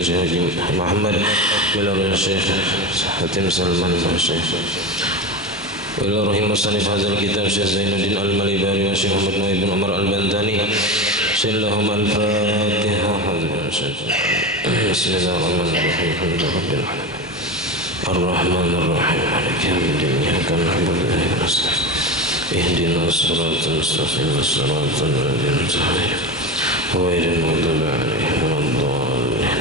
Syekh Muhammad Bilal Syekh Hatim Salman Syekh Bilal Rahim Musanif Hazal Kitab Syekh Zainuddin Al-Malibari wa Syekh Muhammad Nuh bin Umar Al-Bantani Sillahum Al-Fatihah Bismillahirrahmanirrahim Alhamdulillahirabbil alamin Ar-Rahmanir Rahim Maliki yaumiddin Iyyaka na'budu wa iyyaka nasta'in Ihdinas siratal mustaqim Siratal ladzina an'amta 'alaihim ghairil maghdubi 'alaihim waladdallin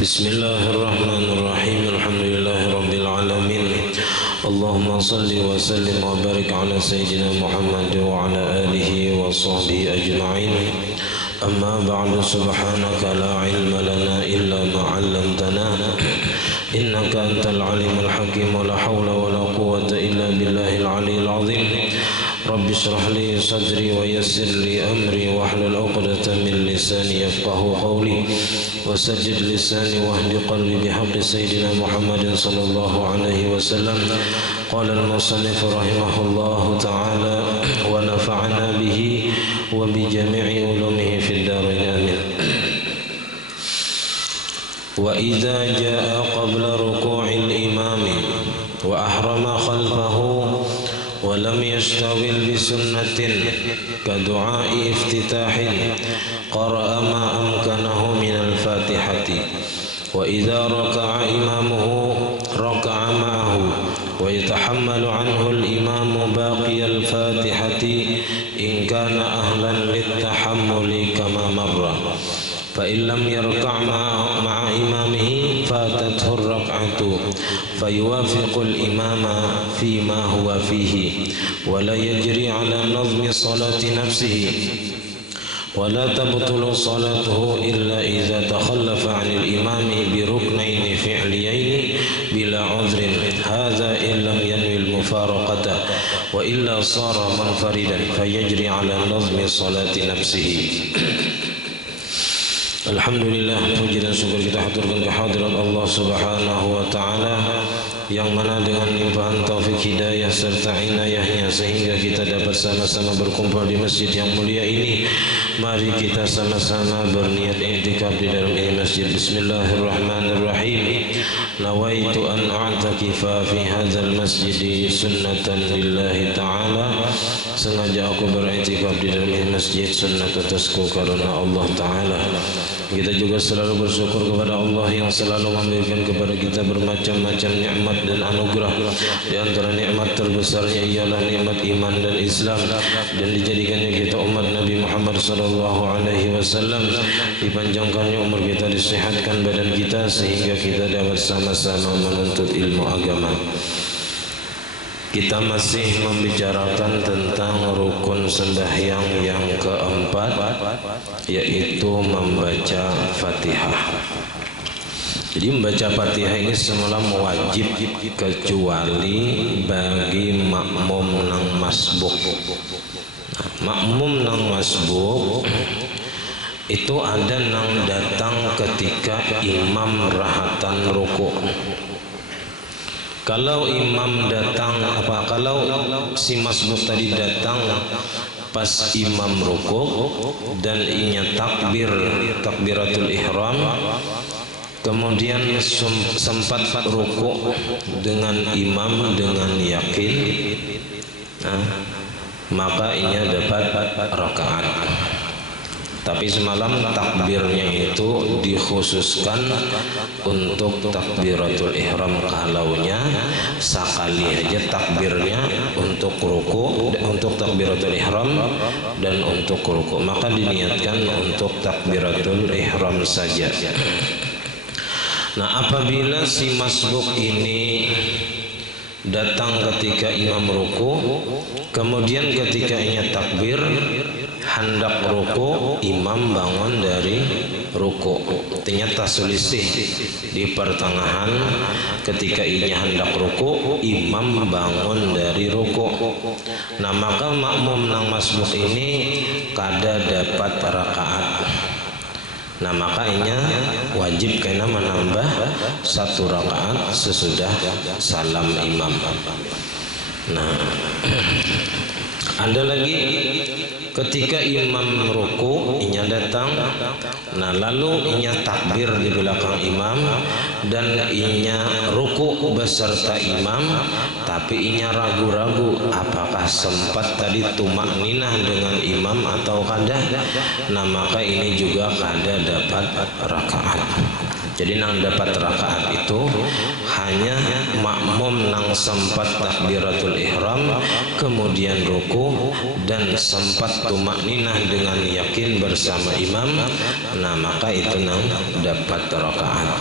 Bismillahirrahmanirrahim Alhamdulillahirabbil alamin Allahumma salli wa sallim wa barik ala sayyidina Muhammad wa ala alihi wa sahbihi ajma'in Amma ba'du subhanaka la ilma lana illa ma 'allamtana innaka antal alimul hakim wa la hawla wa la quwwata illa billahil aliyyil azim Rabbi shrah li sadri wa yassir li amri wa hlul 'uqdatam min lisani yafqahu qawli wa sajjid lisani wa hdi qalbi bihaqqi sayyidina Muhammadin sallallahu alaihi wasallam qala al-musannif rahimahullahu ta'ala wa nafa'ana bihi wa bi jami'i ulumihi fid darain amin wa idza jaa qabla ruku'il imami wa ahrama khalfahu wa lam yashtawil bi sunnatin ka du'a'i iftitahin qara'a ma amkanahu min al-fatihati wa idza raka'a imamuhu raka'a ma'ahu wa yatahammalu anhu al-imamu baqiya al-fatihati in kana ahlan lit-tahammuli kama marra فإن لم يركع مع إمامه فاتته الركعة فيوافق الإمام فيما هو فيه ولا يجري على نظم صلاة نفسه ولا تبطل صلاته إلا إذا تخلف عن الإمام بركنين فعليين بلا عذر هذا إن لم ينوي المفارقة وإلا صار منفردا فيجري على نظم صلاة نفسه Alhamdulillah, puji dan syukur kita haturkan kehadirat Allah Subhanahu wa Ta'ala yang mana dengan limpahan taufik hidayah serta inayahnya sehingga kita dapat sama-sama berkumpul di masjid yang mulia ini. Mari kita sama-sama berniat i'tikaf di dalam ini masjid. Bismillahirrahmanirrahim. Nawaitu an a'takifa fi hadzal masjid sunnatan lillahi ta'ala. Sengaja aku beriktikaf di dalam ini masjid sunnat atasku karena Allah Ta'ala. Kita juga selalu bersyukur kepada Allah yang selalu memberikan kepada kita bermacam-macam nikmat dan anugerah. Di antara nikmat terbesarnya ialah nikmat iman dan Islam dan dijadikannya kita umat Nabi Muhammad sallallahu alaihi wasallam, dipanjangkannya umur kita, disehatkan badan kita sehingga kita dapat sama-sama menuntut ilmu agama. Kita masih membicarakan tentang rukun sembahyang yang keempat, yaitu membaca Fatihah. Jadi membaca Fatihah ini semula wajib kecuali bagi makmum nang masbuk. Makmum nang masbuk itu ada nang datang ketika imam rahatan rukuk. Kalau imam datang kalau si masbuk tadi datang pas imam rukuk dan inya takbiratul ihram, kemudian sempat rukuk dengan imam dengan yakin, maka inya dapat rakaat. Tapi semalam takbirnya itu dikhususkan untuk takbiratul ihram, kalaunya sekali aja takbirnya untuk ruku, untuk takbiratul ihram dan untuk ruku, maka diniatkan untuk takbiratul ihram saja. Nah, apabila si masbuk ini datang ketika imam ruku, kemudian ketika inya takbir hendak ruku, imam bangun dari ruku, ternyata selisih di pertengahan. Ketika inya hendak ruku, imam bangun dari ruku. Nah, maka makmum nang masbuk ini kada dapat rakaat. Nah, maka inya wajib kena menambah satu rakaat sesudah salam imam. Nah, Ada lagi ketika imam ruku, inya datang, nah lalu inya takbir di belakang imam dan inya ruku beserta imam, tapi inya ragu-ragu apakah sempat tadi tumak ninah dengan imam atau kada. Nah maka ini juga kada dapat rakaat. Jadi nang dapat rakaat itu hanya makmum nang sempat takbiratul ihram kemudian ruku dan sempat tumak ninah dengan yakin bersama imam. Nah maka itu nang dapat rakaat.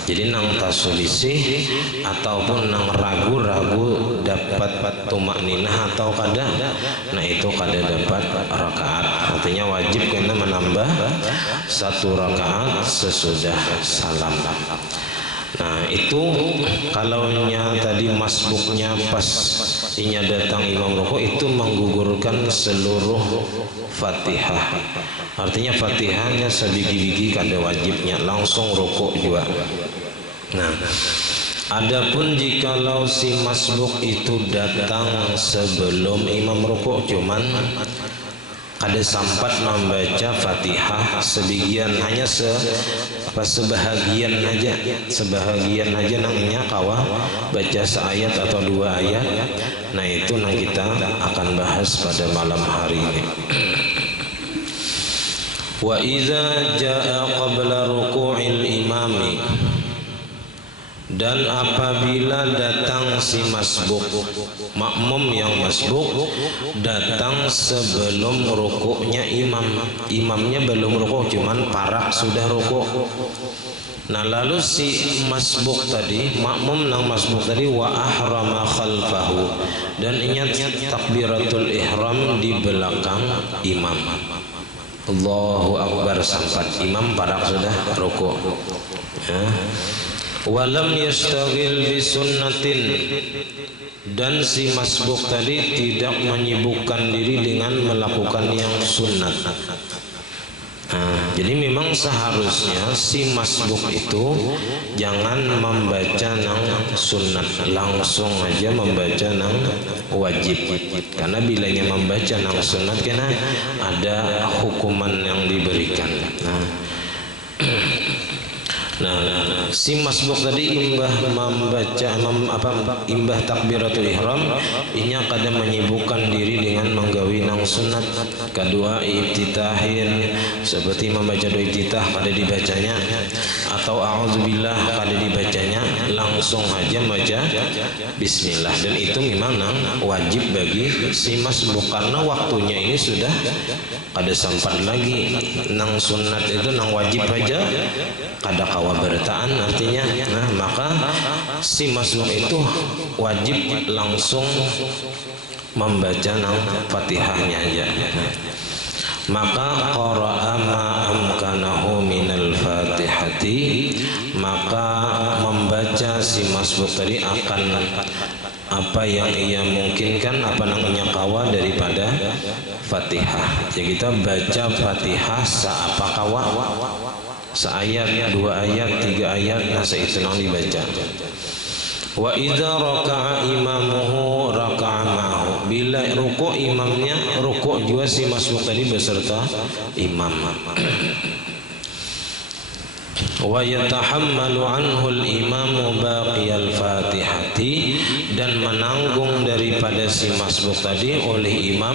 Jadi nang tasulisih ataupun nang ragu-ragu dapat tumak ninah atau kada, nah itu kada dapat rakaat. Artinya wajib kena menambah satu rakaat sesudah salam. Nah itu kalaunya tadi masbuknya pas inya datang imam ruku itu menggugurkan seluruh Fatihah. Artinya Fatihahnya sebiji-biji kada wajibnya langsung ruku juga. Nah, adapun jikalau si masbuk itu datang sebelum imam rukuk cuman kada sempat membaca Fatihah sebagian, hanya sebahagian aja nangnya kawa baca seayat atau dua ayat. Nah itu nang kita akan bahas pada malam hari ini. Wa idza jaa qabla ruku'il imami, dan apabila datang si masbuk, makmum yang masbuk datang sebelum rukuknya imam, imamnya belum rukuk cuman parak sudah rukuk. Nah lalu si masbuk tadi, makmum nang masbuk tadi wa ahrama khalfahu, dan ingat takbiratul ihram di belakang imam. Allahu akbar sampai imam parak sudah rukuk. Walam yastaghil bi sunnatin, dan si masbuk tadi tidak menyibukkan diri dengan melakukan yang sunnat. Jadi memang seharusnya si masbuk itu jangan membaca nang sunnat, langsung aja membaca nang wajib. Karena bilanya membaca nang sunnat kena ada hukuman yang diberikan. Nah, si masbuk tadi imbah membaca imbah takbiratul ihram, inya kadang menyibukkan diri dengan menggawi nang sunat. Kedua ibtitahin, seperti membaca doa ibtitah kada dibacanya, atau a'udzubillah kada dibacanya, langsung aja baca bismillah. Dan itu memang nang wajib bagi si masbuk karena waktunya ini sudah kada sempat lagi. Nang sunat itu nang wajib aja kada kawa bertaan artinya. Nah maka si masbuk itu wajib langsung membaca nang Fatihahnya aja. Maka qara'a ma amkanahu minal Fatihati, maka membaca si masbuk tadi akan apa yang ia mungkinkan, apa namanya kawa daripada Fatihah. Jadi kita baca Fatihah seapa kawa, seayat, dua ayat, tiga ayat, nah itu yang dibaca. Wa idza raka'a imamuhu raka'a ma'hu, bila rukuk imamnya rukuk juga si masbuk tadi beserta imam. Wa yatahammalu anhu al-imamu baqiyal fatihati, dan menanggung daripada si masbuk tadi oleh imam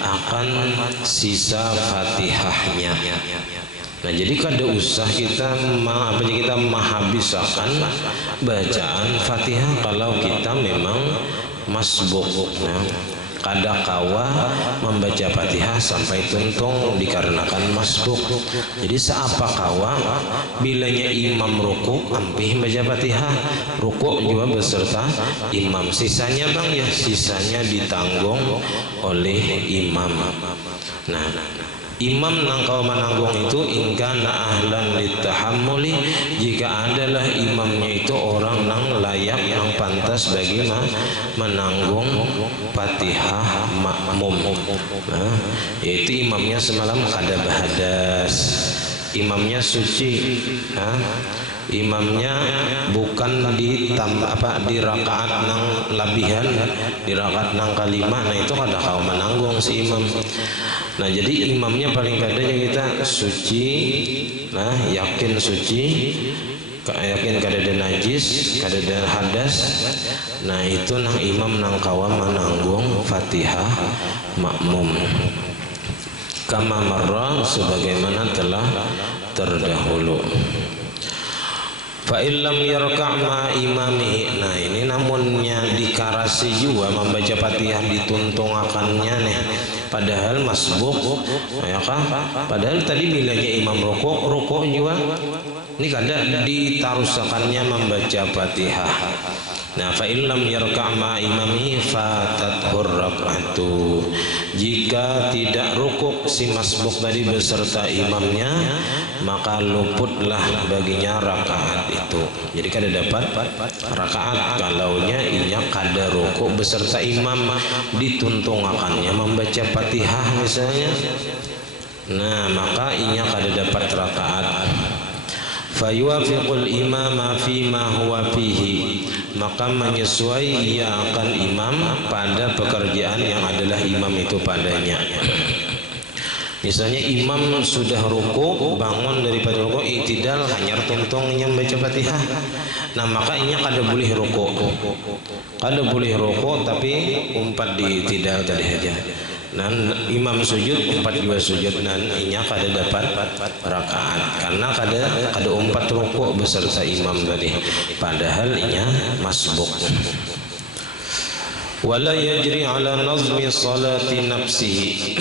akan sisa Fatihahnya. Nah jadi kada usah kita menghabiskan bacaan Fatihah kalau kita memang masbuk. Nah, kada kawa membaca Fatihah sampai tuntung dikarenakan masbuk. Jadi seapa kawa bilanya imam ruku ampih baca Fatihah, ruku juga beserta imam. Sisanya bang ya sisanya ditanggung oleh imam. Nah imam nang kau menanggung itu ingkana ahlan litahammuli, jika adalah imamnya itu orang nang layak yang pantas bagi menanggung Fatihah makmum. Yaitu imamnya semalam kada bahadas, imamnya suci, imamnya bukan di rakaat nang labihan, di rakaat nang kalima. Nah itu kada kau menanggung si imam. Nah jadi imamnya paling kadanya kita suci, nah yakin suci, yakin kada ada najis, kada ada hadas. Nah itu nang imam nang kawa menanggung Fatihah makmum. Kama marra, sebagaimana telah terdahulu. Fa illam yarka' ma imamihi. Nah ini namunnya dikarasi juga membaca Fatihah dituntungakannya nih. Padahal masbuk, ya kan? Padahal tadi bilanya imam rukuk juga. Ini kada ditarusakannya membaca Fatihah. Nah, fa illam yarka' ma imamihi fatathur rak'atu. Jika tidak rukuk si masbuk tadi beserta imamnya, maka luputlah baginya rakaat itu. Jadi kada dapat rakaat kalaunya ia kada rukuk beserta imam dituntungakannya membaca Fatihah misalnya. Nah, maka ia kada dapat rakaat. Fayuwafiqul imama fima huwa fihi, maka menyesuai ia akan imam pada pekerjaan yang adalah imam itu padanya. Misalnya imam sudah ruku, bangun daripada ruku, i'tidal hanya tuntungnya membaca Fatihah. Nah maka inya kada boleh ruku, kada boleh ruku tapi umpat di i'tidal tadi saja. Dan imam sujud umpat juga sujud, dan inya kada dapat rakaat karena kada umpat ruku beserta imam tadi, padahal inya masbuk. Wala yajri ala nazmi salati nafsihi,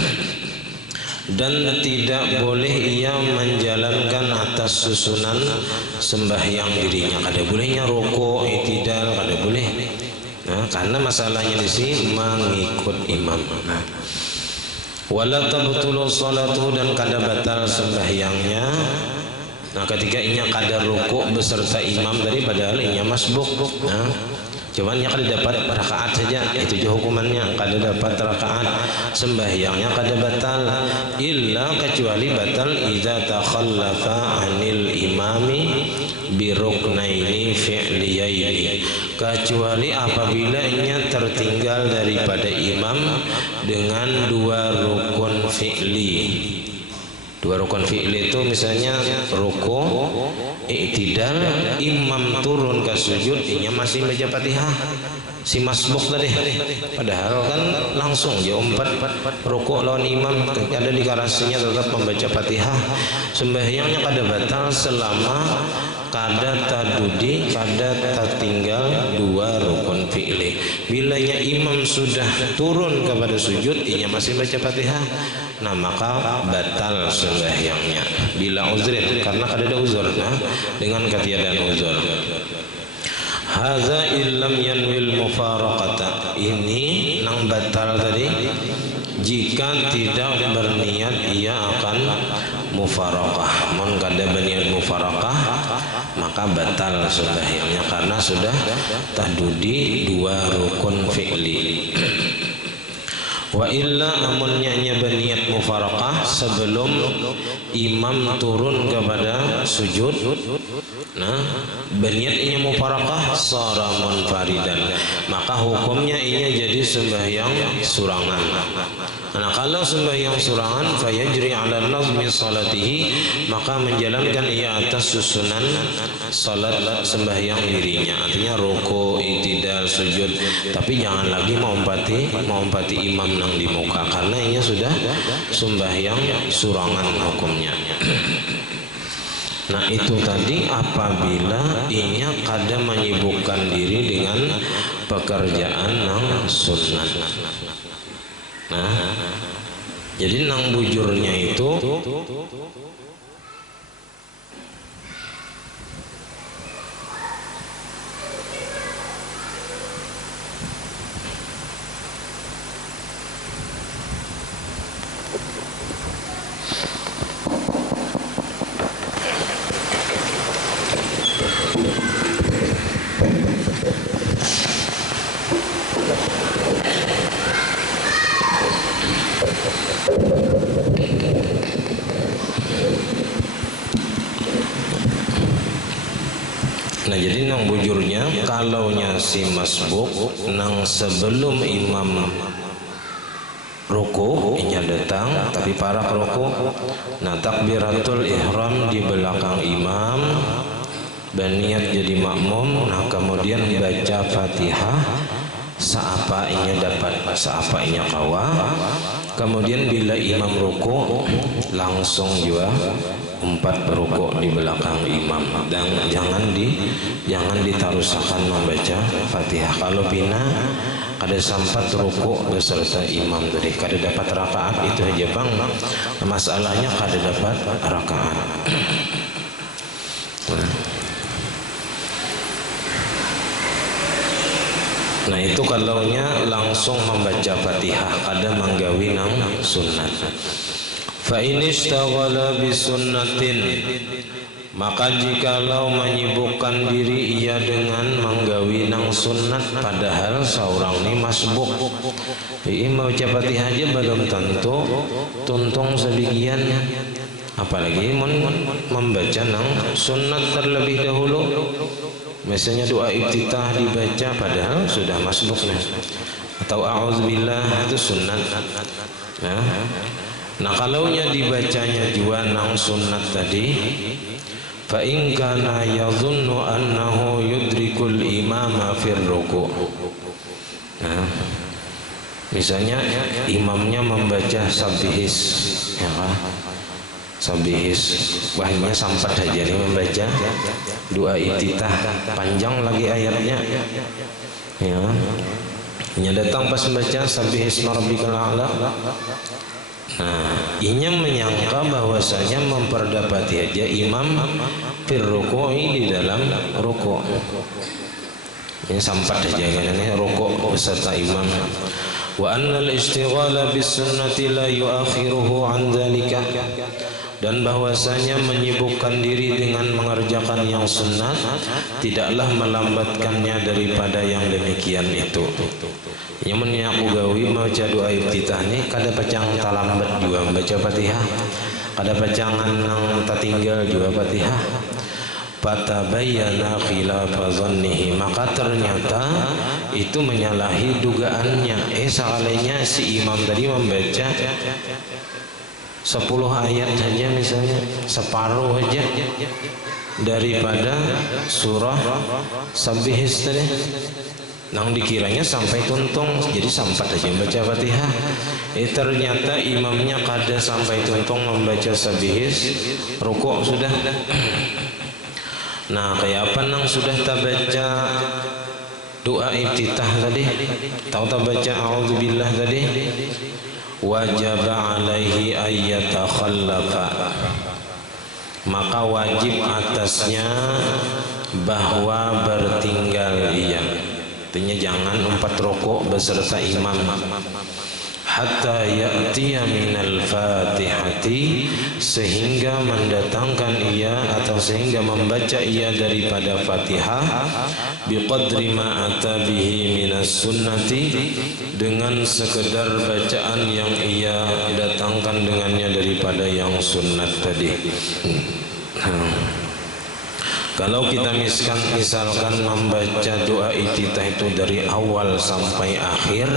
dan tidak boleh ia menjalankan atas susunan sembahyang dirinya. Kada bolehnya ruku, i'tidal, kada boleh. Nah, karena masalahnya di sini mengikut imam. Nah, wala tabtulu salatu, dan kada batal sembahyangnya. Nah, ketika inya kada ruku beserta imam tadi padahal inya masbuk. Nah, cuman ia kada dapat rakaat saja, itu je hukumannya, kada dapat rakaat, sembahyangnya kada batal, illa kecuali batal idza takhallafa anil imami bi ruknaini fi'liyaini, kecuali apabila ia tertinggal daripada imam dengan dua rukun fi'li. Dua rukun fi'li itu misalnya ruku, i'tidal, imam turun ke sujud, inya masih baca Fatihah si masbuk tadi, padahal kan langsung dia umpat ruku lawan imam, ada di garasinya tetap membaca Fatihah. Sembahyangnya kada batal selama kada tadudi, kada tertinggal dua rukun fi'li. Bila ya imam sudah turun kepada sujud, inya masih baca Fatihah, nah maka batal sembahyangnya bila uzrin, karena kada ada uzur. Nah, dengan ketiadaan uzur. Hadza illam yanwil mufaraqata, ini nang batal tadi jika tidak berniat ia akan mufaraqah. Mun kada berniat mufaraqah maka batal sembahyangnya karena sudah tahdudi dua rukun fi'li. Wa illa amunnya berniat mufaraqah sebelum imam turun kepada sujud, nah berniatnya mufaraqah sara munfaridan, maka hukumnya ia jadi sembahyang surangan. Nah kalau sembahyang surangan fayajri ala nazmi salatihi, maka menjalankan ia atas susunan salat sembahyang dirinya, artinya ruku, i'tidal, sujud, tapi jangan lagi mengumpati imam nang di muka, karena ia sudah sembahyang surangan hukumnya. Nah itu tadi apabila ia kada menyibukkan diri dengan pekerjaan nang sunat. Nah, jadi nang bujurnya itu Nah jadi nang bujurnya kalaunya si masbuk nang sebelum imam ruku inya datang tapi para ruku, nah takbiratul ihram di belakang imam dan niat jadi makmum, nah kemudian baca Fatihah seapa inya dapat seapa inya kawa, kemudian bila imam ruku langsung juga 4 rukuk di belakang imam dan jangan ditarusakan membaca Fatihah. Kalau pina kada sampat rukuk beserta imam tadi kada dapat rakaat itu aja bang, masalahnya kada dapat rakaat. Nah itu kalaunya langsung membaca Fatihah kada manggawi nang sunnat. Fa in ishtaghala bi sunnatin, maka jikalau menyibukkan diri ia dengan manggawi nang sunnat padahal seorang ini masbuk, mau baca Fatihah aja belum tentu tuntung sebagian, apalagi membaca nang sunnat terlebih dahulu. Misalnya doa iftitah dibaca padahal sudah masbuknya, atau a'udzubillah itu sunnat. Nah kalaunya dibacanya juga nang sunnat tadi, fa in kana yadhunnu annahu yudrikul imama fir ruku'. Nah, misalnya imamnya membaca sabihis, ya kan? Sabihis, wahnya sampai aja nih membaca doa iftitah, panjang lagi ayatnya, ya. Nya datang pas membaca sabihis rabbikal a'la. Nah, inya menyangka bahwasanya memperdapati aja imam fir ruku'i di dalam ruku'. Ini sampai aja kan ini ruku' beserta imam. Wa annal istighala bis sunnati la yuakhiruhu an dzalika, dan bahwasanya menyibukkan diri dengan mengerjakan yang sunnat tidaklah melambatkannya daripada yang demikian itu. Yang aku gawi baca doa iftitah ni kada pacang talambat juga membaca Fatihah, kada pacangan nang tertinggal juga Fatihah. Fatabayyana khilafa dhannihi, maka ternyata itu menyalahi dugaannya. Seandainya si imam tadi membaca 10 ayat saja misalnya, separuh aja daripada surah Sabihis tadi, nang dikiranya sampai tuntung, jadi sampai aja membaca Fatihah. Ternyata imamnya kada sampai tuntung membaca Sabihis, rukuk sudah. Nah kayak apa nang sudah tabaca doa iftitah tadi, tahu tabaca a'udzubillah tadi, wajib alaihi ayyatakhallafa, maka wajib atasnya bahwa bertinggal ia. Artinya jangan 4 rukuk beserta imam. Hatta ya'tiya minal fatihati, sehingga mendatangkan ia atau sehingga membaca ia daripada Fatihah biqadri ma ata bihi minas sunnati, dengan sekedar bacaan yang ia datangkan dengannya daripada yang sunnat tadi. Kalau kita misalkan membaca doa iftitah itu dari awal sampai akhir,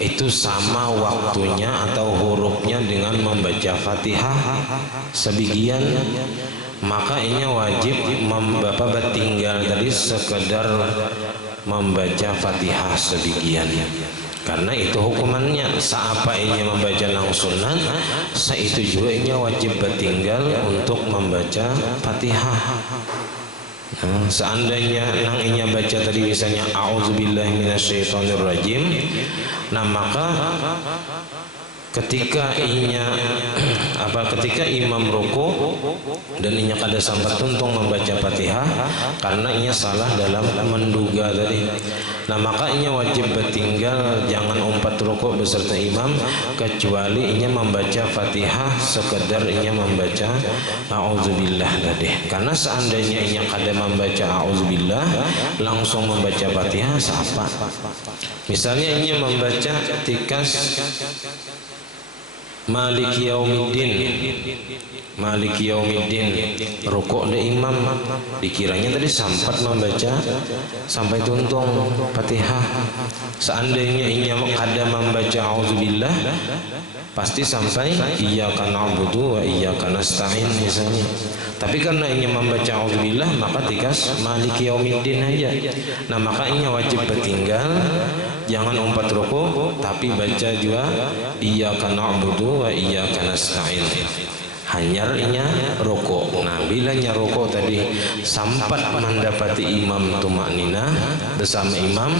itu sama waktunya atau hurufnya dengan membaca Fatihah sebagian, maka ini wajib Bapak tinggal tadi sekedar membaca Fatihah sebagian. Karena itu hukumannya seapa ini membaca nang sunnah, itu juga ini wajib tinggal untuk membaca Fatihah. Nah, seandainya nang inya baca tadi misalnya a'udzubillahi minasyaitonirrajim, nah maka ketika imam ruku dan inya kada sampai tuntung membaca Fatihah karena inya salah dalam menduga tadi, nah maka inya wajib bertinggal, jangan 4 ruku beserta imam kecuali inya membaca Fatihah sekedar inya membaca a'udzubillah tadi. Karena seandainya inya kada membaca a'udzubillah langsung membaca Fatihah siapa? Misalnya inya membaca tikas Maliki yaumiddin, Maliki yaumiddin, rukuk de imam, dikiranya tadi sempat membaca sampai tuntung Fatihah. Seandainya ia kada membaca auzubillah, pasti sampai iyyaka na'budu wa iyyaka nasta'in misalnya. Tapi karena ia membaca auzubillah, maka tikas Maliki yaumiddin aja. Nah, maka ia wajib bertinggal, jangan 4 rukuk, tapi baca juga iyyaka na'budu wa iyyaka nasta'in. Hanyar inya rukuk. Nah, bila nya rukuk tadi sampat mendapati imam tumakninah bersama imam,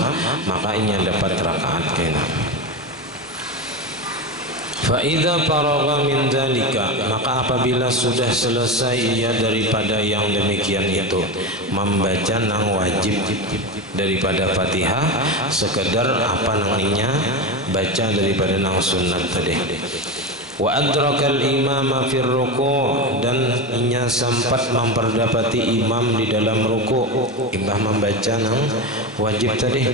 maka inya dapat rakaat kena. Fa'idha faragha min dzalika, maka apabila sudah selesai ia daripada yang demikian itu, membaca nang wajib daripada Fatihah, sekedar apa nanginya baca daripada nang sunat tadi. Wa adrakal imama fir ruku', dan inya sempat memperdapati imam di dalam ruku', imbah membaca nang wajib tadi.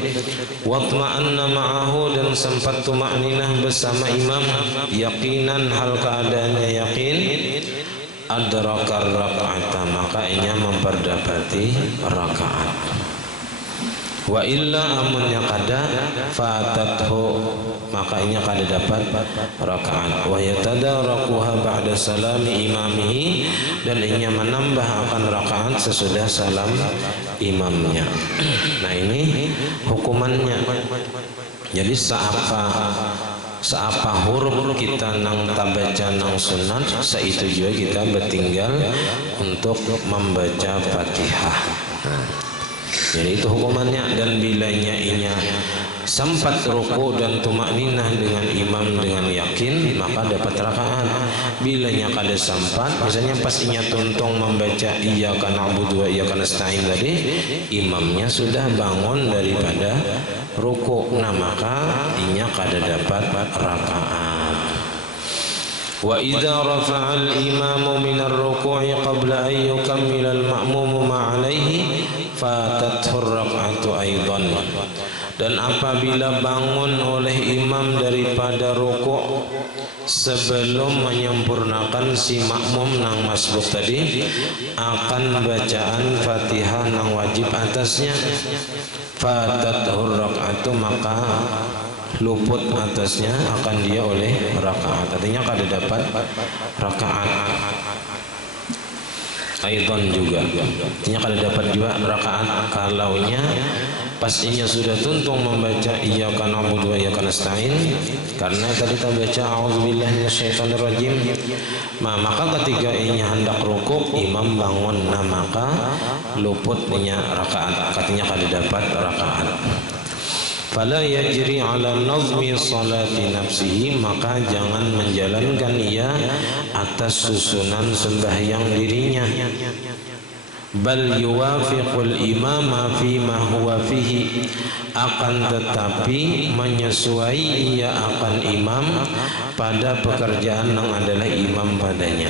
Wa tma'anna ma'ahu, dan sempat tumakninah bersama imam, yaqinan hal keadaannya yakin, adrakar raka'ata, maka inya memperdapati rakaat. Wa illa amunnya kada fatathu, maka inya kada dapat rakaat. Wa yatadarakuha ba'da salami imamihi, dan inya menambah akan rakaat sesudah salam imamnya. Nah, ini hukumannya. Jadi seapa huruf kita nang tabaca nang sunat, seitu juga kita bertinggal untuk membaca Fatihah. Nah, jadi itu hukumannya. Dan bilanya inya sempat ruku dan tumakninah dengan imam dengan yakin, maka dapat rakaat. Bilanya kada sempat, misalnya pas inya tuntung membaca iyyaka na'budu wa iyyaka nasta'in tadi, imamnya sudah bangun daripada ruku, nah maka inya kada dapat rakaat. Wa idza rafa'a al-imamu min ar-ruku'i qabla an yukammila al-ma'mumu ma 'alaihi fatathu ar-rak'atu aidan. Dan apabila bangun oleh imam daripada rukuk sebelum menyempurnakan si makmum nang masbuk tadi, akan bacaan Fatihah nang wajib atasnya, fatathu ar-rak'atu, maka luput atasnya akan dia oleh rakaat. Artinya kada dapat rakaat. Aidan juga, artinya kada dapat juga rakaat kalaunya pas inya sudah tuntung membaca iyyaka na'budu wa iyyaka nasta'in, karena tadi kita baca a'udzubillahi minasyaitonir rajim. Nah, maka ketika inya hendak rukuk, imam bangun, nah maka luput inya rakaat, katanya kada dapat rakaat. Fala yajri ala nazmi salati nafsihi, maka jangan menjalankan ia atas susunan sembahyang dirinya. Bal yuwafiqul imama fima huwa fihi, akan tetapi menyesuai ia akan imam pada pekerjaan yang adalah imam padanya.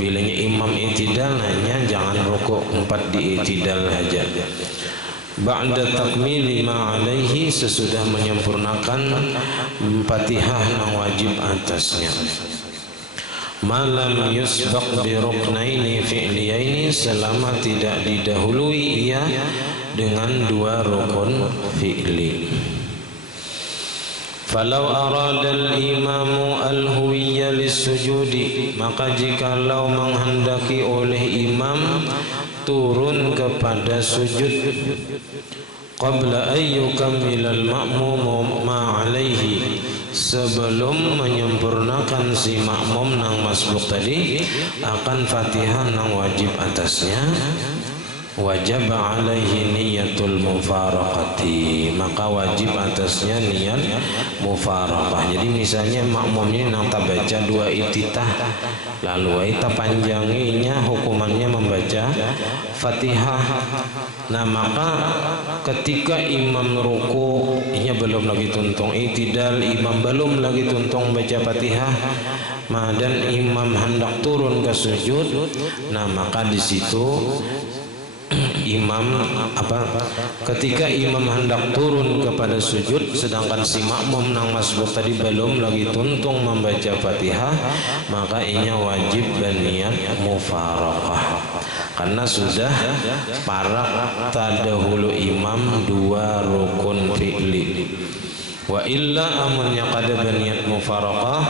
Bilanya imam i'tidal, hanya jangan rukuk 4 di i'tidal saja. Ba'da takmili ma alaihi, sesudah menyempurnakan Fatihah yang wajib atasnya. Malam yusbaq bi ruknaini fi'liyaini, selama tidak didahului ia dengan 2 rukun fi'li. Falau aradal imamu al-huwiyya lis-sujudi, maka jikalau menghendaki oleh imam turun kepada sujud, qabla ayyukammilal ma'mumu ma alaihi, sebelum menyempurnakan si makmum nang masbuk tadi akan Fatihah nang wajib atasnya, wajib alaihi niyatul mufaraqati, maka wajib atasnya niat mufaraqah. Jadi misalnya makmumnya nang baca 2 iftitah, lalu aita panjanginya hukumannya membaca Fatihah. Nah, maka ketika imam ruku, inya belum lagi tuntung i'tidal, imam belum lagi tuntung baca Fatihah, dan imam hendak turun ke sujud, nah maka di situ imam ketika imam hendak turun kepada sujud sedangkan si makmum nang masbuk tadi belum lagi tuntung membaca Fatihah, maka inya wajib berniat mufaraqah karena sudah parak tadahulu imam dua rukun fi'li. Wa illa amunnya kada berniat mufaraqah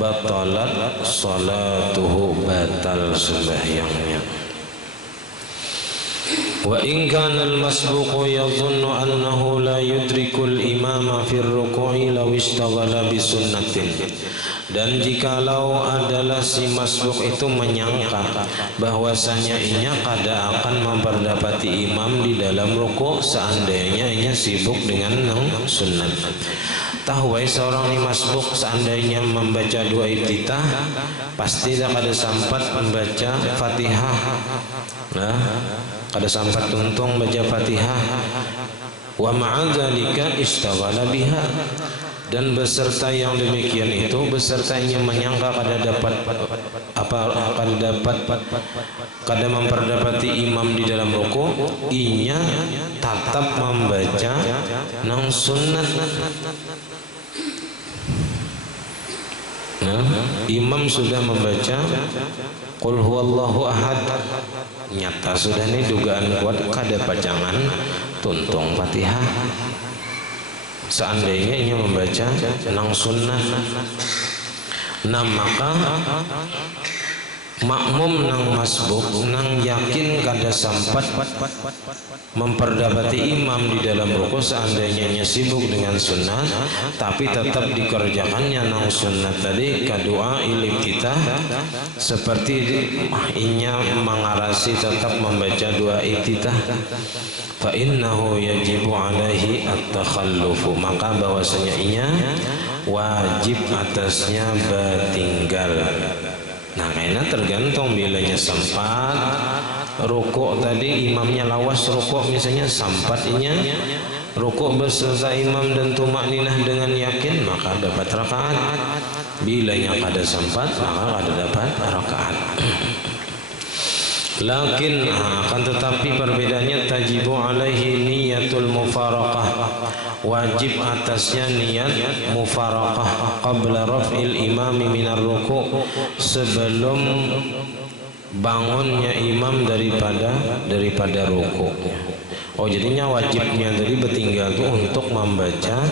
batalat salatuhu, batal sembahyangnya. Wa in kana al-masbuqu yadhunnu annahu la yudriku al-imama fi ar-ruku'i law ishtaghala bi sunnatin. Dan jikalau adalah si masbuk itu menyangka bahwasanya inya kada akan memperdapati imam di dalam ruku seandainya inya sibuk dengan sunnat. Tahu seorang ni masbuk seandainya membaca dua iftitah pasti tak ada sampat membaca Fatihah. Nah, kada sampat tuntung baca Fatihah. Wa ma'adzalika istaghala biha, dan beserta yang demikian itu besertanya menyangka kada memperdapati imam di dalam ruku, inya tetap membaca nang sunnat. Nah, imam sudah membaca Qul huwallahu ahad, nyata sudah nih dugaan kuat kada pajangan tuntung Fatihah. Seandainya ia membaca nang sunnah, nah maka makmum nang masbuk nang yakin kada sampat memperdapati imam di dalam ruku seandainya ia sibuk dengan sunnah, tapi tetap dikerjakannya nang sunnah tadi kadua ilim kita seperti inya mengarasi tetap membaca dua iftitah, fa innahu yajibu alaihi at-takhallufu, maka bahwasanya inya wajib atasnya bertinggal. Nah, karena tergantung bilanya sempat rukuk tadi imamnya lawas rukuk misalnya sempat inya rukuk beserta imam dan tumakninah dengan yakin maka dapat rakaat. Bilanya kada sempat maka kada dapat rakaat. Lakin akan tetapi perbedaannya tajibu alaihi niyatul mufaraqah, wajib atasnya niat mufaraqah qabla raf'il imami minar ruku', sebelum bangunnya imam daripada ruku'. Oh, jadinya wajibnya dari bertinggal itu untuk membaca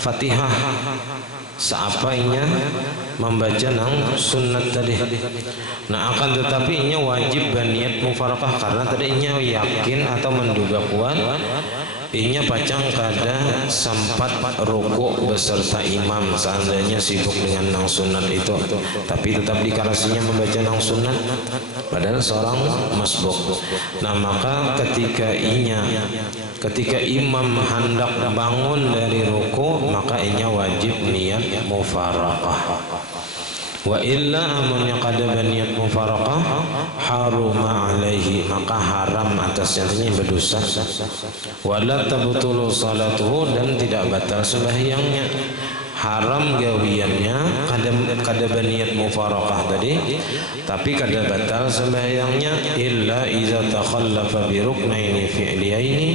Fatihah seapanya membaca nang sunnat tadi. Nah, akan tetapi inya wajib berniat mufaraqah karena tadi inya yakin atau menduga kuat inya pacang kada sempat ruku beserta imam seandainya sibuk dengan nang sunnat itu, tapi tetap dikarasinya membaca nang sunnat padahal seorang masbuk. Nah, maka ketika imam hendak bangun dari ruku maka inya wajib niat mufaraqah. Wa illa amunnya kada berniat mufaraqah haruma alaihi, maka haram atasnya ini berdosa. Wala tabtulu salatuhu, dan tidak batal sembahyangnya. Haram gawiannya kada berniat mufaraqah tadi, tapi kada batal sembahyangnya illa iza takhallafa bi ruknaini fi'liyaini,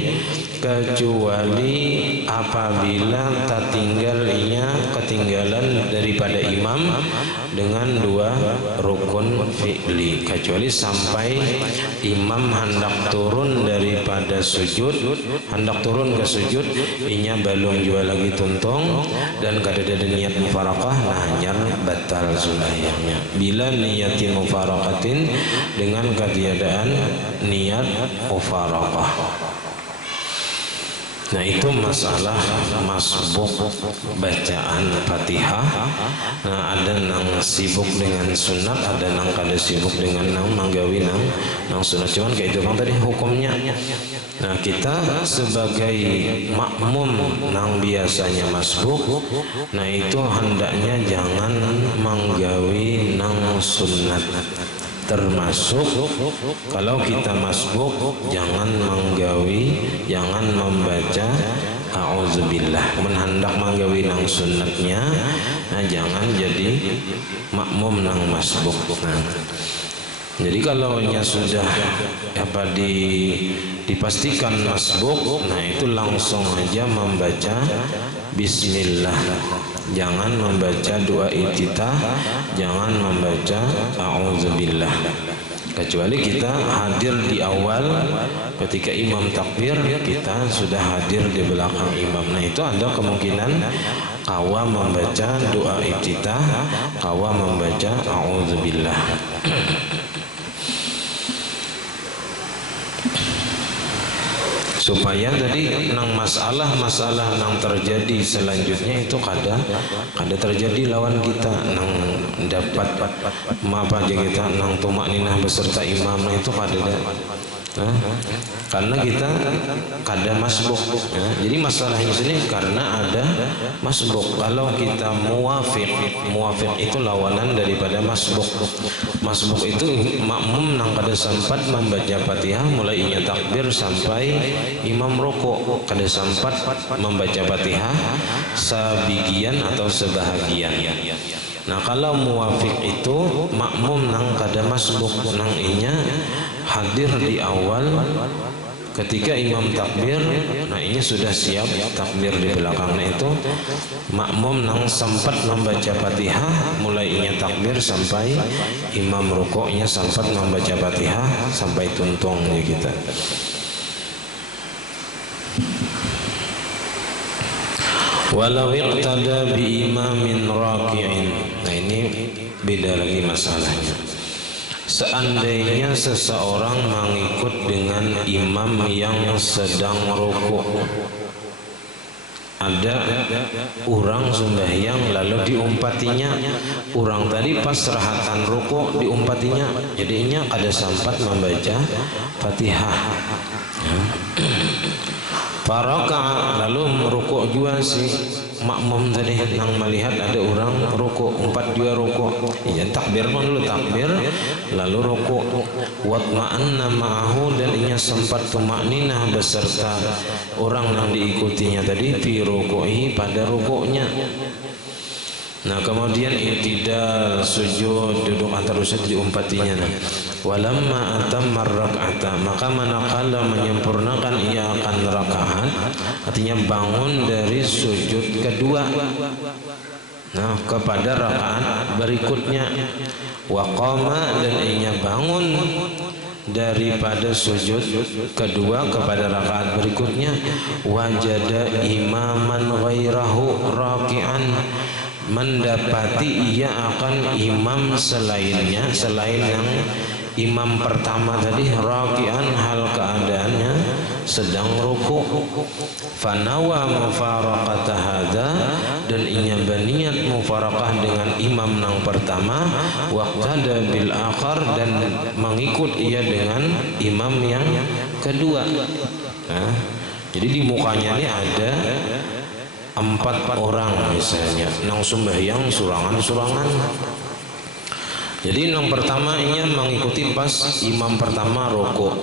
kecuali apabila ketinggalan daripada imam dengan dua rukun fi'li, kecuali sampai imam hendak turun daripada sujud, hendak turun ke sujud inya belum juga lagi tuntung dan kada ada niat mufaraqah, nah hanyar batal sembahyangnya. Bila niyatin mufaraqatin, dengan ketiadaan niat mufaraqah. Nah, itu masalah masbuk bacaan Fatihah. Nah, ada nang sibuk dengan sunat, ada nang kada sibuk dengan nang manggawi nang sunat. Cuman kayak itu kan tadi hukumnya. Nah, kita sebagai makmum nang biasanya masbuk, nah itu hendaknya jangan manggawi nang sunat. Termasuk kalau kita masbuk jangan manggawi, jangan membaca a'udzubillah. Menhendak manggawi nang sunnatnya, nah jangan jadi makmum nang masbuk. Nah, Jadi kalau sudah dipastikan masbuk, nah itu langsung aja membaca bismillah. Jangan membaca doa iftitah, jangan membaca a'udzubillah. Kecuali kita hadir di awal ketika imam takbir, kita sudah hadir di belakang imam. Nah itu ada kemungkinan kawa membaca doa iftitah, kawa membaca a'udzubillah. Supaya tadi nang masalah nang terjadi selanjutnya itu kada terjadi lawan kita, nang dapat apa aja kita nang tumak ninah beserta imam, nah itu kada karena kita kada masbuk ya. Jadi masalahnya sini karena ada masbuk. Kalau kita muwafiq itu lawanan daripada masbuk. Masbuk itu makmum nang kada sempat membaca Fatihah mulai inya takbir sampai imam rukuk, kada sempat membaca Fatihah sebagian atau sebahagian. Nah kalau muwafiq itu makmum nang kada masbuk, nang inya hadir di awal ketika imam takbir, nah ini sudah siap takbir di belakang. Nah itu makmum nang sempat membaca Fatihah mulai inya takbir sampai imam rukuknya sempat membaca Fatihah sampai tuntungnya kita. Walau iqtada bi imamin raki'in. Nah ini beda lagi masalahnya. Seandainya seseorang mengikut dengan imam yang sedang rukuk, ada orang sembahyang lalu diumpatinya, orang tadi pas serahatan rukuk diumpatinya, jadinya kada sempat membaca Fatihah. Faraka lalu merukuk juga si makmum tadi yang melihat ada orang rukuk, umpat dia rukuk, iya takbir pun dulu takbir lalu rukuk, watma'anna ma'ahu dan inya sempat tumakninah beserta orang yang diikutinya tadi fi ruku'i pada rukuknya. Nah kemudian i'tidal sujud duduk antara sujud diumpatinya. Walamma atamma rak'ata, maka manakala menyempurnakan ia akan rakaat, artinya bangun dari sujud kedua, nah kepada rakaat berikutnya, waqama dan ia bangun daripada sujud kedua kepada rakaat berikutnya, wajada imaman ghairahu raki'an, mendapati ia akan imam selainnya, selain yang imam pertama tadi raki'an hal keadaannya sedang rukuk, fanawa mufaraqata hadza dan inya berniat mufaraqah dengan imam yang pertama, waqtada bil akhar dan mengikut ia dengan imam yang kedua. Nah, jadi di mukanya ini ada 4 orang misalnya nang sembahyang surangan-surangan. Jadi yang pertama ini mengikuti pas imam pertama rukuk,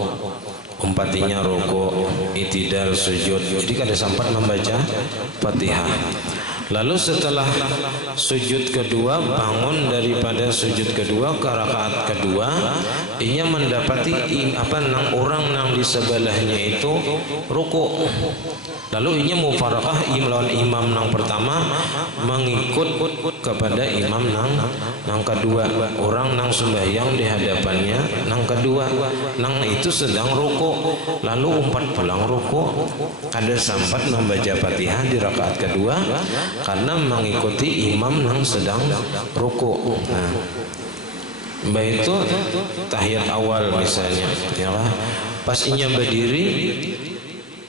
umpatinya rukuk, i'tidal sujud, jadi kada sempat membaca Fatihah. Lalu setelah sujud kedua, bangun daripada sujud kedua ke rakaat kedua, ia mendapati orang nang di sebelahnya itu rukuk. Lalu ia mufaraqah lawan imam nang pertama mengikut kepada imam nang kedua. Orang nang sembahyang di hadapannya nang kedua, nang itu sedang rukuk. Lalu umpat pulang rukuk, kada sempat membaca Fatihah di rakaat kedua karena mengikuti imam yang sedang rukuk. Nah, baik itu tahiyat awal misalnya, ya lah. Pas inya berdiri,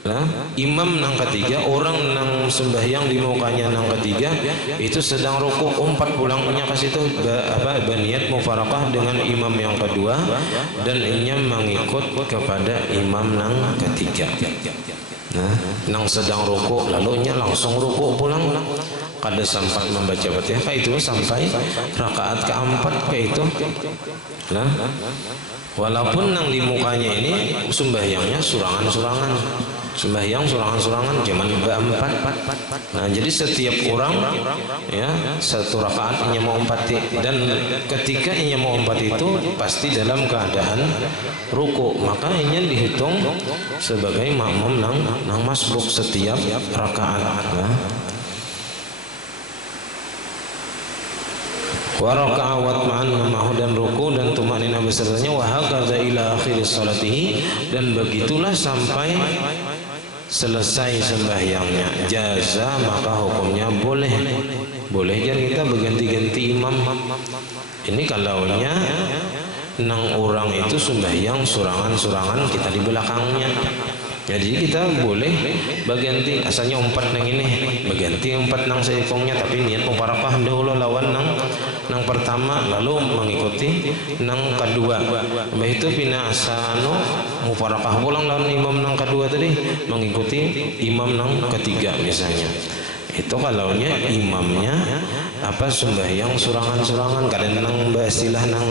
nah, imam nang ketiga, orang nang sembahyang di mukanya nang ketiga itu sedang rukuk, umpat pulangnya ke situ berniat mufaraqah dengan imam yang kedua dan inya mengikut kepada imam nang ketiga. Nah, nang sedang rukuk lalu nya langsung rukuk pulang, kada sempat membaca Fatihah itu sampai rakaat keempat itu. Nah, walaupun nang di mukanya ini sembahyangnya surangan-surangan, sembahyang surangan-surangan cuman berempat. Nah, jadi setiap orang ya satu rakaat inya mau empati, dan ketika inya mau empati itu pasti dalam keadaan ruku, maka inya dihitung sebagai makmum nang masbuk setiap rakaat. Nah. Wa raka'a wa ma'an ma'ahu, dan ruku dan tumanina besertanya, wa hakadza ila akhir salatihi, dan begitulah sampai selesai sembahyangnya. Jaza, maka hukumnya boleh jadi kita berganti-ganti imam. Ini kalaunya nang orang itu sembahyang surangan-surangan kita di belakangnya. Jadi kita boleh berganti, asalnya umpat nang ini berganti umpat nang seikongnya, tapi niat muparakah dahulu lawan nang pertama, lalu mengikuti nang kedua. Habis itu pina asano muparakah pulang lawan imam nang kedua tadi, mengikuti imam nang ketiga misalnya. Itu kalaunya imamnya apa sembahyang surangan-surangan, kadang nang istilah nang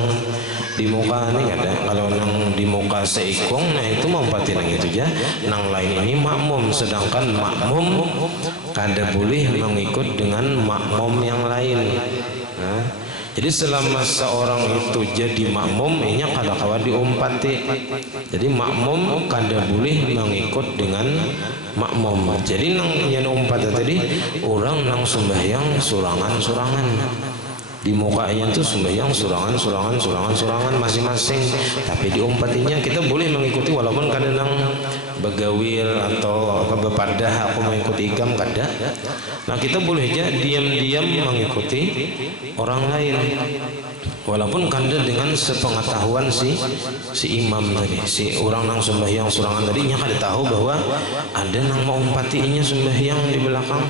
di muka ini ada, kalau nang di muka seikong, nah itu mempati nang itu ya, nang lain ini makmum, sedangkan makmum kada boleh mengikut dengan makmum yang lain. Nah, jadi selama seorang itu jadi makmum, ini kada kawa diumpati. Jadi makmum kada boleh mengikut dengan makmum. Jadi nang yang umpat tadi orang nang sembahyang surangan-surangan, di mukanya itu sembahyang surangan masing-masing, tapi diumpatinya kita boleh mengikuti walaupun kadang begawil atau apa bepadah aku mengikuti ikam kada. Nah, kita boleh aja diam-diam mengikuti orang lain walaupun kada dengan sepengetahuan si imam tadi, si orang nang sembahyang surangan tadi nya kada tahu bahwa ada nang mau umpatinya sembahyang di belakang.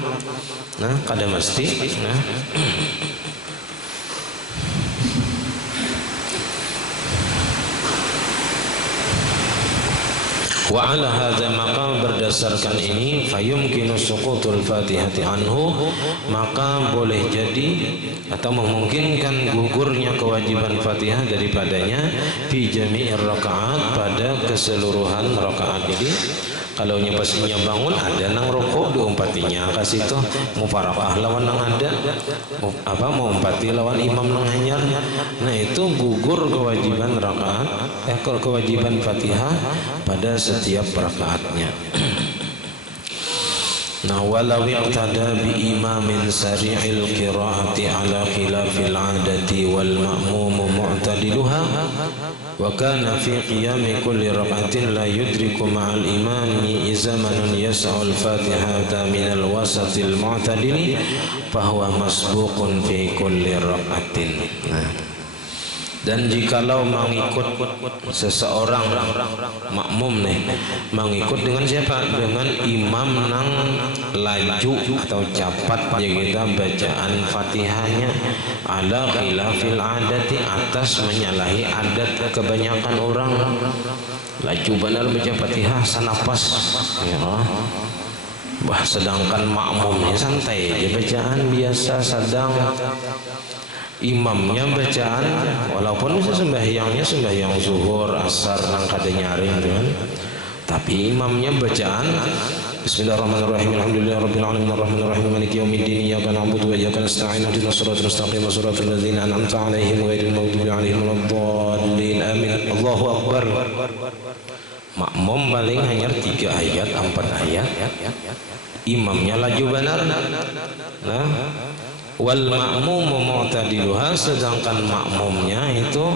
Nah, kada mesti. Nah, wa ala hadza, maka berdasarkan ini fayumkinu suqutul fatihati anhu, maka boleh jadi atau memungkinkan gugurnya kewajiban Fatihah daripadanya fi jami'ir rakaat, pada keseluruhan rakaat. Jadi kalau pastinya bangun ada nang rukuk diumpatinya kasih tuh mufarakah lawan nang ada apa mau umpati lawan imam nang hanyar. Nah, itu gugur kewajiban rakaat kewajiban Fatihah pada setiap rakaatnya. Nah, walau iqtada bi imamin sari'il qira'ati ala khilafil 'adati wal ma'mum mu'tadiluha wa kana fi qiyami kulli rak'atin la yudriku ma'al imami zamanan yas'al fatihata min al-wasatil mu'tadili fa huwa masbuqun fi kulli rak'atin. Nah, dan jikalau mengikut seseorang makmum nih, mengikut dengan siapa? Dengan imam nang laju atau cepat ya kita bacaan Fatihahnya ala khilafil adati, atas menyalahi adat kebanyakan orang. Laju benar baca Fatihah sanapas ya. Sedangkan makmumnya santai aja bacaan biasa sedang. Imamnya bacaan walaupun bisa sembahyang zuhur, asar nang kada nyaring kan, tapi imamnya bacaan Bismillahirrahmanirrahim, alhamdulillahirabbil alamin arrahmanir rahim maliki yaumiddin iyyaka na'budu wa iyyaka nasta'in ihdinas siratal mustaqim siratal ladzina an'amta 'alaihim ghairil maghdubi 'alaihim waladdallin amin. Allahu akbar. Makmum paling hanya 3 ayat 4 ayat, imamnya laju benar. Nah, wal ma'mumu mu'tadiluha, sedangkan makmumnya itu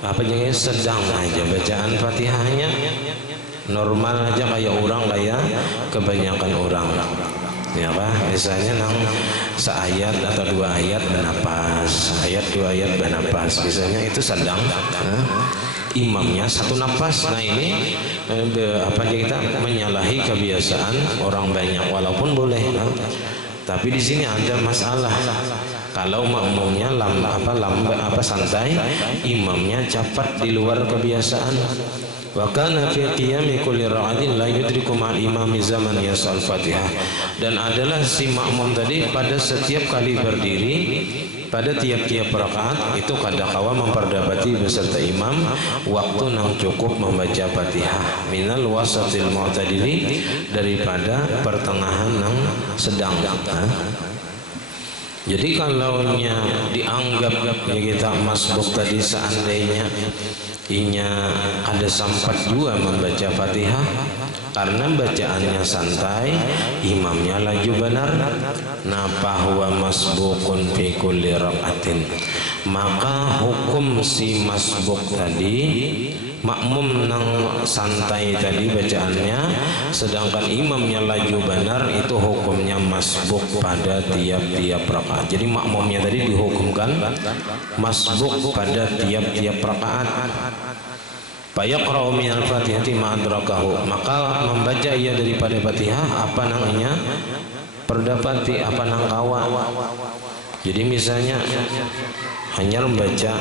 apa jadi sedang aja bacaan Fatihahnya, normal aja kayak orang kayak kebanyakan orang ya Pak. Misalnya nang seayat atau 2 ayat bernapas, ayat 2 ayat bernapas, misalnya itu sedang. Imamnya 1 napas. Nah, ini apa aja kita menyalahi kebiasaan orang banyak walaupun boleh. Tapi di sini ada masalah. Kalau makmumnya lambat santai, imamnya cepat di luar kebiasaan. Wa kana fi qiyami kulli ra'atin la yudriku ma'al imami zaman yasal Fatihah. Dan adalah si makmum tadi pada setiap kali berdiri pada tiap-tiap rakaat itu kadang-kala memperdapati beserta imam waktu nang cukup membaca Fatihah minal wasatil mu'tadili, daripada pertengahan nang sedang. Jadi kalau dianggap ya kita masbuk tadi, seandainya inya ada sampat juga membaca Fatihah karena bacaannya santai, imamnya laju benar, nafahwa masbukun fi kulli rakaatin, maka hukum si masbuk tadi, makmum nang santai tadi bacaannya sedangkan imamnya laju benar, itu hukumnya masbuk pada tiap-tiap rakaat. Jadi makmumnya tadi dihukumkan masbuk pada tiap-tiap rakaat. Fayaqra'u minal Fatihati ma'adrakahu, maka membaca ia daripada Fatihah apa nangnya perdapati, apa nang kawa. Jadi misalnya hanya membaca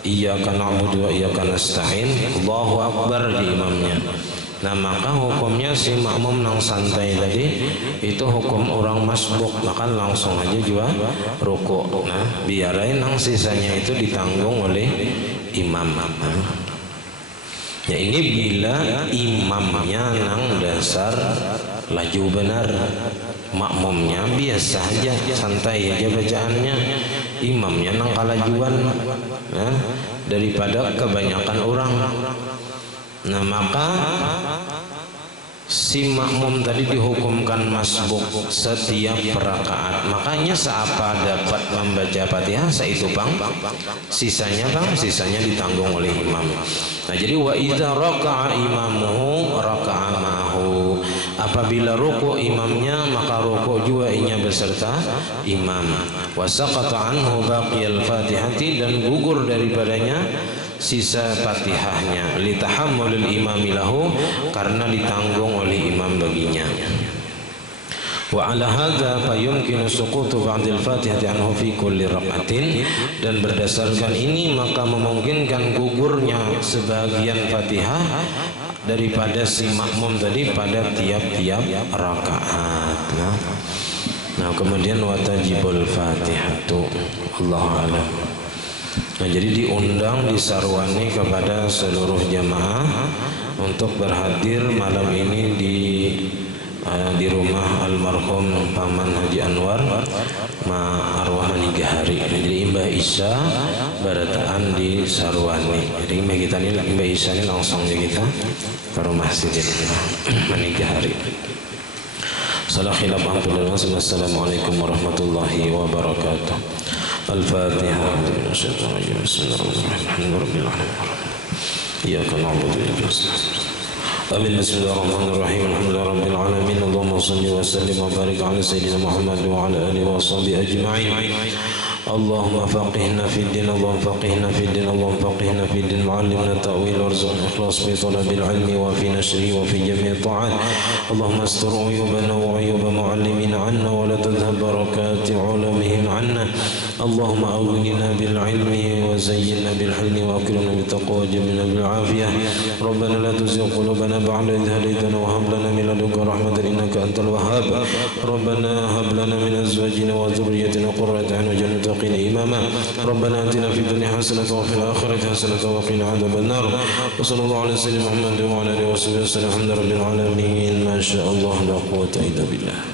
iyyaka na'budu wa iyyaka nasta'in, Allahu akbar di imamnya. Nah maka hukumnya si makmum nang santai tadi itu hukum orang masbuk, maka langsung aja juga ruku'. Nah biarin nang sisanya itu ditanggung oleh imam. Ya ini bila imamnya nang dasar laju benar, makmumnya biasa aja santai aja bacaannya, imamnya nang kalajuan daripada kebanyakan orang. Nah maka si makmum tadi dihukumkan masbuk setiap rakaat. Makanya seapa dapat membaca Fatihah seitu sisanya ditanggung oleh imam. Nah jadi wa idza raka'a imamuhu raka'a ma'ahu, apabila ruku imamnya maka ruku juga inya beserta imam. Wa saqata anhu baqiyal Fatihati, dan gugur daripadanya sisa Fatihahnya, litahammulil imami lahu, karena ditanggung oleh imam baginya. Wa ala hadza fayumkinu suqutu ba'dil Fatihati anhu fi kulli rak'atin, dan berdasarkan ini maka memungkinkan gugurnya sebagian Fatihah daripada si makmum tadi pada tiap-tiap rakaat. Nah kemudian watajibul Fatihatu, Allahu a'lam. Nah jadi diundang, disarwani kepada seluruh jamaah untuk berhadir malam ini di rumah almarhum Paman Haji Anwar arwah meninggal hari. Jadi Mbah Isya barataan di sarwani. Jadi Mbah Isya ini langsung kita ke rumah Sidin meninggal hari. Assalamualaikum warahmatullahi wabarakatuh. Al-Fatihah. Bismillahirrahmanirrahim. Iyyaka na'budu wa iyyaka nasta'in. Amin. Bismillahirrahmanirrahim. Alhamdulillahirabbil alamin. Allahumma shalli wa sallim wa barik ala sayyidina Muhammad wa ala alihi wa sahbihi ajma'in. اللهم فقهنا في الدين، اللهم فقهنا في الدين، اللهم فقهنا في الدين، وعلمنا التأويل وارزقنا الإخلاص في طلب العلم وفي نشره وفي جميع الطاعات. اللهم استر عيوبنا وعيوب معلمين عنا، ولا تذهب بركات علمهم عنا. اللهم أغننا بالعلم وزينا بالحلم وأكرمنا بالتقوى وجملنا بالعافية. ربنا لا تزغ قلوبنا بعد إذ هديتنا وهب لنا من لدنك رحمة إنك أنت الوهاب. ربنا هب لنا من أزواجنا وذريتنا قرة أعين واجعلنا للمتقين إماما. ربنا آتنا في الدنيا حسنة وفي الآخرة حسنة وقنا عذاب النار. وصلى الله على سيدنا محمد وعلى آله وصحبه وسلم. الحمد لله رب العالمين. ما شاء الله لا قوة إلا بالله.